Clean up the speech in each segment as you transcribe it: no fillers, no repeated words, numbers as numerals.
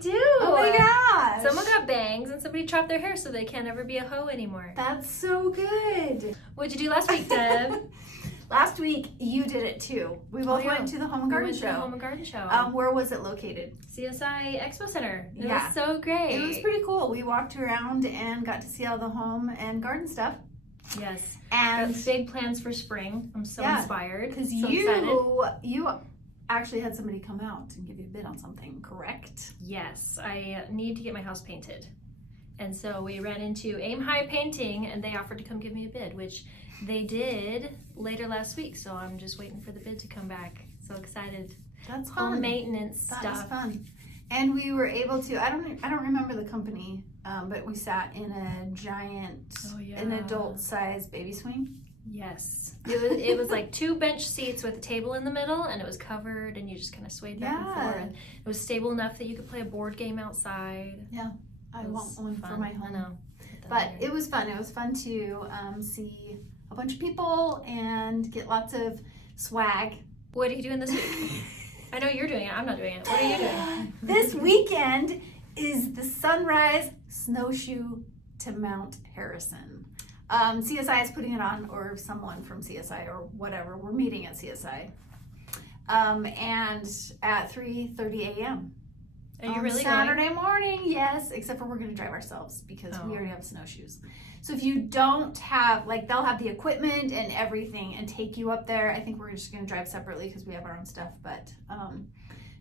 do. Oh my gosh. Someone got bangs and somebody chopped their hair so they can't ever be a hoe anymore. That's so good. What'd you do last week, Deb? Last week, you did it too. We both went to the Home and Garden We went to the Home and Garden Show. Where was it located? CSI Expo Center. It Yeah. was so great. It was pretty cool. We walked around and got to see all the home and garden stuff. Yes. And got big plans for spring. I'm so inspired. Because so you actually had somebody come out and give you a bid on something, correct? Yes. I need to get my house painted. And so we ran into Aim High Painting and they offered to come give me a bid, which they did later last week. So I'm just waiting for the bid to come back. So excited. That's fun. Home maintenance stuff. That's fun. And we were able to, I don't remember the company, but we sat in a giant, an adult size baby swing. Yes. It was like 2 bench seats with a table in the middle, and it was covered, and you just kind of swayed back and forth. And it was stable enough that you could play a board game outside. Yeah. I want one for my home. I know. But it was fun. It was fun to see a bunch of people and get lots of swag. What are you doing this week? I know you're doing it. I'm not doing it. What are you doing? This weekend is the Sunrise Snowshoe to Mount Harrison. CSI is putting it on, or someone from CSI or whatever. We're meeting at CSI. And at 3:30 a.m. Are you really Saturday morning, yes, except for we're going to drive ourselves because we already have snowshoes. So if you don't have, like, they'll have the equipment and everything and take you up there. I think we're just going to drive separately because we have our own stuff, but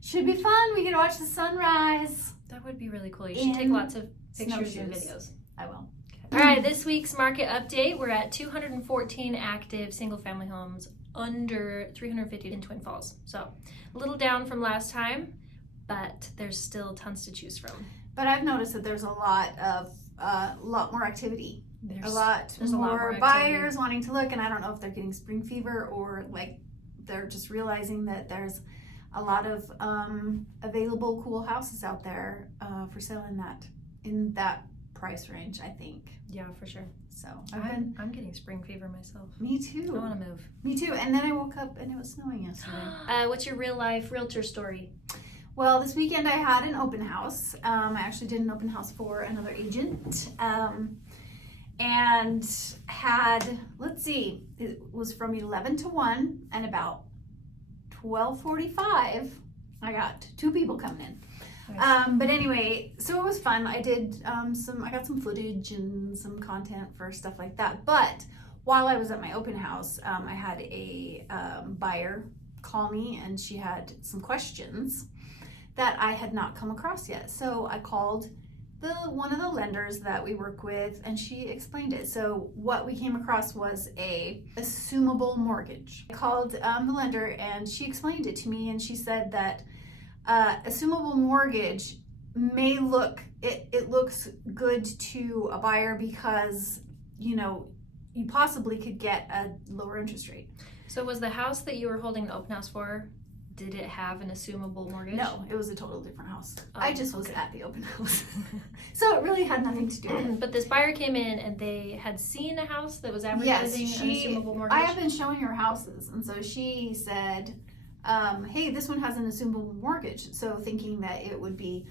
should be fun. We get to watch the sunrise. That would be really cool. You should take lots of pictures and videos. I will. Okay. All right, this week's market update. We're at 214 active single-family homes, under 350 in Twin Falls. So a little down from last time, but there's still tons to choose from. But I've noticed that there's a lot more activity. There's a lot more buyers wanting to look, and I don't know if they're getting spring fever or like they're just realizing that there's a lot of available cool houses out there for sale in that price range, I think. Yeah, for sure. So I'm getting spring fever myself. Me too. I want to move. Me too. And then I woke up and it was snowing yesterday. What's your real life realtor story? Well, this weekend I had an open house. I actually did an open house for another agent. And had, let's see, it was from 11 to 1, and about 12:45, I got 2 people coming in. Nice. But anyway, so it was fun. I did I got some footage and some content for stuff like that. But while I was at my open house, I had a buyer call me, and she had some questions that I had not come across yet. So I called one of the lenders that we work with, and she explained it. So what we came across was a assumable mortgage. I called the lender, and she explained it to me, and she said that assumable mortgage may it looks good to a buyer because, you know, you possibly could get a lower interest rate. So was the house that you were holding the open house for, did it have an assumable mortgage? No, it was a total different house. I just was at the open house. So it really had nothing to do with it. But this buyer came in and they had seen a house that was advertising an assumable mortgage? I have been showing her houses, and so she said, hey, this one has an assumable mortgage. So thinking that it would be,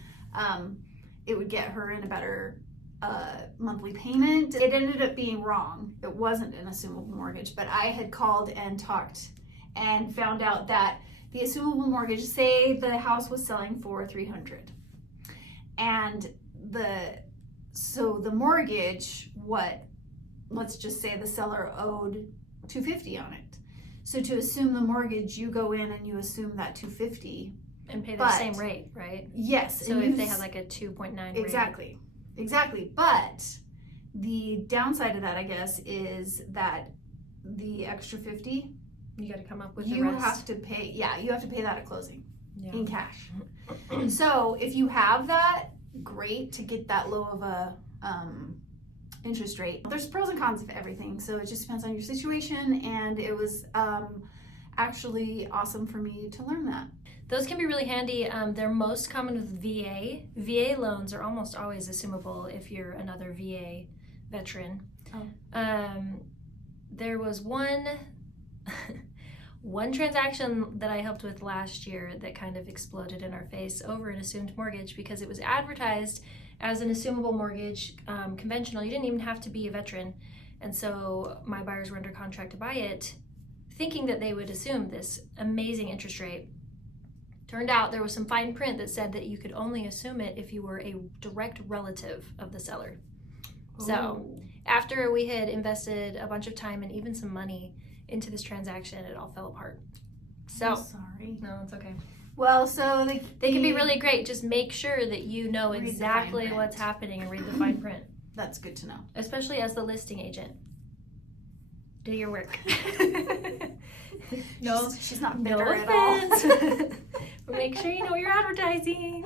it would get her in a better monthly payment. It ended up being wrong. It wasn't an assumable mortgage, but I had called and talked and found out that the assumable mortgage, say the house was selling for $300, and the mortgage, let's just say the seller owed $250 on it. So to assume the mortgage, you go in and you assume that $250 and pay the same rate, right? Yes. So if they had like a 2.9 rate. Exactly. But the downside of that, I guess, is that the extra $50, you got to come up with the rest. You have to pay that at closing in cash. So if you have that, great to get that low of a interest rate. There's pros and cons of everything, so it just depends on your situation, and it was actually awesome for me to learn that. Those can be really handy. They're most common with VA. VA loans are almost always assumable if you're another VA veteran. There was one one transaction that I helped with last year that kind of exploded in our face over an assumed mortgage because it was advertised as an assumable mortgage, conventional. You didn't even have to be a veteran. And so my buyers were under contract to buy it, thinking that they would assume this amazing interest rate. Turned out there was some fine print that said that you could only assume it if you were a direct relative of the seller. So after we had invested a bunch of time and even some money into this transaction, it all fell apart. So I'm sorry. No, it's okay. Well, so They can be really great. Just make sure that you know Read the exactly fine what's print. happening and read the fine print, That's good to know. especially as the listing agent. Do your work. No, she's not no bitter at all. offense. But make sure you know what you're advertising.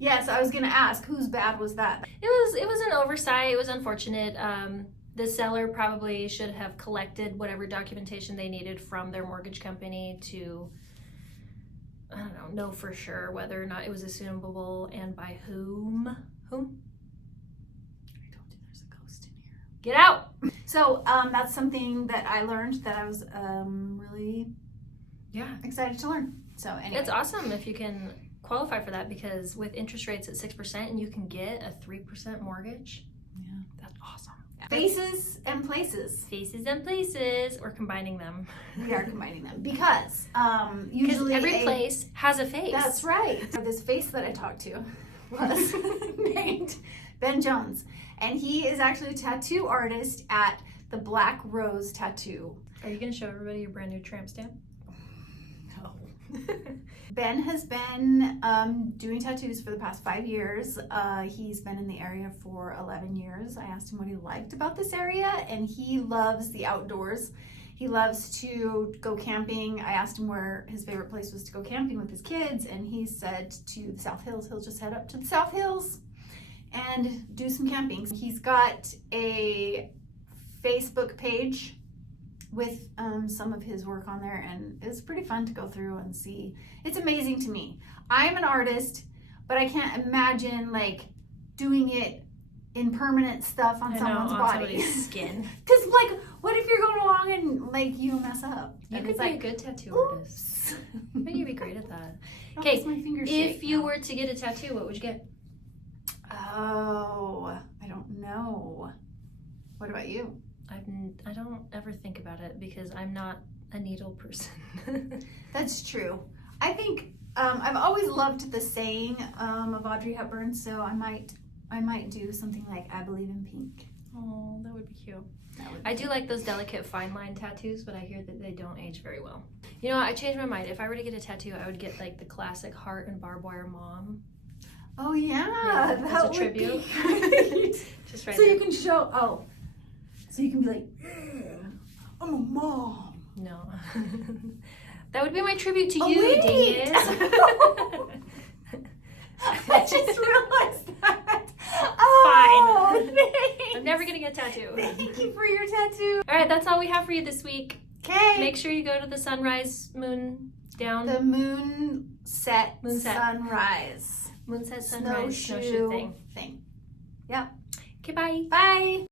Yes, I was gonna ask, whose bad was that? It was an oversight. It was unfortunate. The seller probably should have collected whatever documentation they needed from their mortgage company to, I don't know for sure whether or not it was assumable and by whom. Whom? I told you there's a ghost in here. Get out. So that's something that I learned that I was really excited to learn. So anyway. It's awesome if you can qualify for that because with interest rates at 6% and you can get a 3% mortgage. Yeah. That's awesome. Faces and places. Faces and places, or combining them. We are combining them because usually every place has a face. That's right. So this face that I talked to was named Ben Jones, and he is actually a tattoo artist at the Black Rose Tattoo. Are you going to show everybody your brand new tramp stamp? No. Ben has been doing tattoos for the past 5 years. He's been in the area for 11 years. I asked him what he liked about this area, and he loves the outdoors. He loves to go camping. I asked him where his favorite place was to go camping with his kids, and he said to the South Hills. He'll just head up to the South Hills and do some camping. He's got a Facebook page with some of his work on there, and it's pretty fun to go through and see. It's amazing to me. I'm an artist, but I can't imagine like doing it in permanent stuff on someone's body. Somebody's skin. Because like, what if you're going along and like you mess up? You And could it's be like, a good tattoo artist. oops. I think you'd be great at that. Don't Okay, miss my finger If shape you now. were to get a tattoo, what would you get? Oh, I don't know. What about you? I don't ever think about it because I'm not a needle person. That's true. I think I've always loved the saying of Audrey Hepburn, so I might do something like I believe in pink. Oh, that would be cute. That would I do like those delicate fine line tattoos, but I hear that they don't age very well. You know, I changed my mind. If I were to get a tattoo, I would get like the classic heart and barbed wire mom. Oh yeah, Yeah, that as a would tribute. be great. Just right So there. you can show. Oh, so you can be like, yeah, I'm a mom. No. That would be my tribute to Oh, you, wait. dang it. I just realized that. Oh, Fine. thanks. I'm never gonna get a tattoo. Thank you for your tattoo. All right, that's all we have for you this week. Okay. Make sure you go to the sunrise, moon down, The moonset, Moonset. sunrise, moonset, sunrise, snowshoe thing. thing. Yep. Okay, bye. Bye.